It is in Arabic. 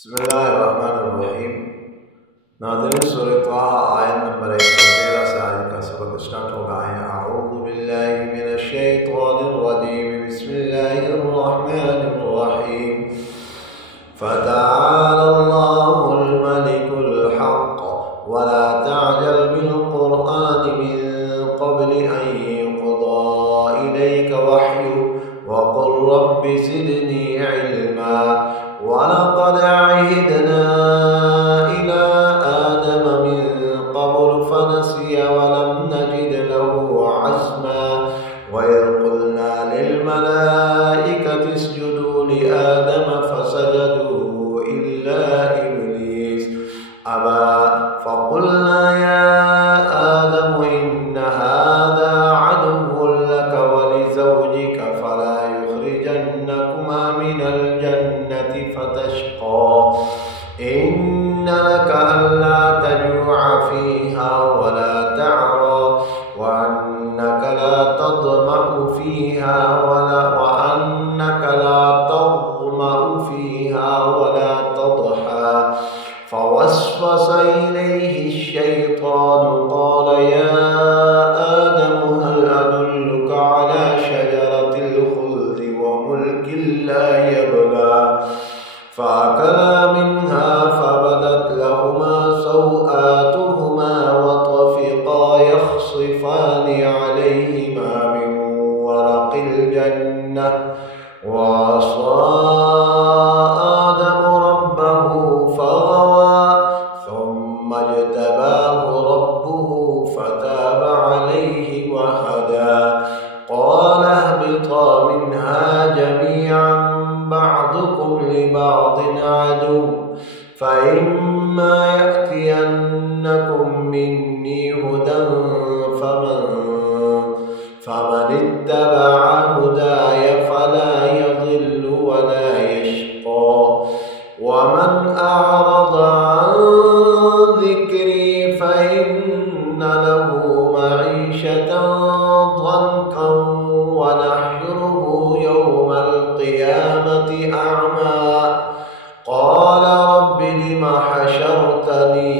बिस्मिल्लाहिर्रहमानिर्रहीम। नाज़रीन, सूरह त्वाहा आयत नंबर 113 से आज का सबक स्टार्ट होगा है। अऊज़ु बिल्लाहि मिनश शैतानिर्रजीम। बिस्मिल्लाहिर्रहमानिर्रहीम। फ़तआलल्लाहुल मलिकुल हक़्क़ वला तअजल बिल क़ुरआनि मिन क़ब्लि अन युक़ज़ा इलैका वह्युहु वक़ुल रब्बि ज़िदनी इल्मा। वलक़द अहिदना इला आदम मिन क़ब्ल फ़नसिय वलम नजिद लहु अज़्मा। वइज़ क़ुल्ना लिल्मलाइकति इसजुदू लिआदम फ़सजदू इल्ला इब्लीस अबा फ़क़ुल्ना या आदम इन्न हाज़ा अदुव्वुन लक वलिज़ौजिक फ़ला युख़्रिजन्नकुमा मिनल जन्नति फ़तश्क़ा। इन्न लक अल्ला तजुआ फ़ीहा वला तअरा वअन्नक ला तज़मअ फ़ीहा वला तضحى। فوسوس إليه الشيطان قال يا آدم هل أدلك على شجرة الخلد وملك لا يبلى فأكلا منها فبدت لهما سوآتهما وطفقا يخصفان عليهما من ورق الجنة وعصى آدم ربه فغوى ثم اجتباه ربه فتاب عليه وهدى. قال اهبطا منها جميعا بعضكم لبعض عدو فإما يأتينكم مني هدى فمن اتبع هداي فلا يضل ولا يشقى ومن أعرض عن ذكري فإن له معيشة ضنكا ونحشره يوم القيامة أعمى. قال رب لم حشرتني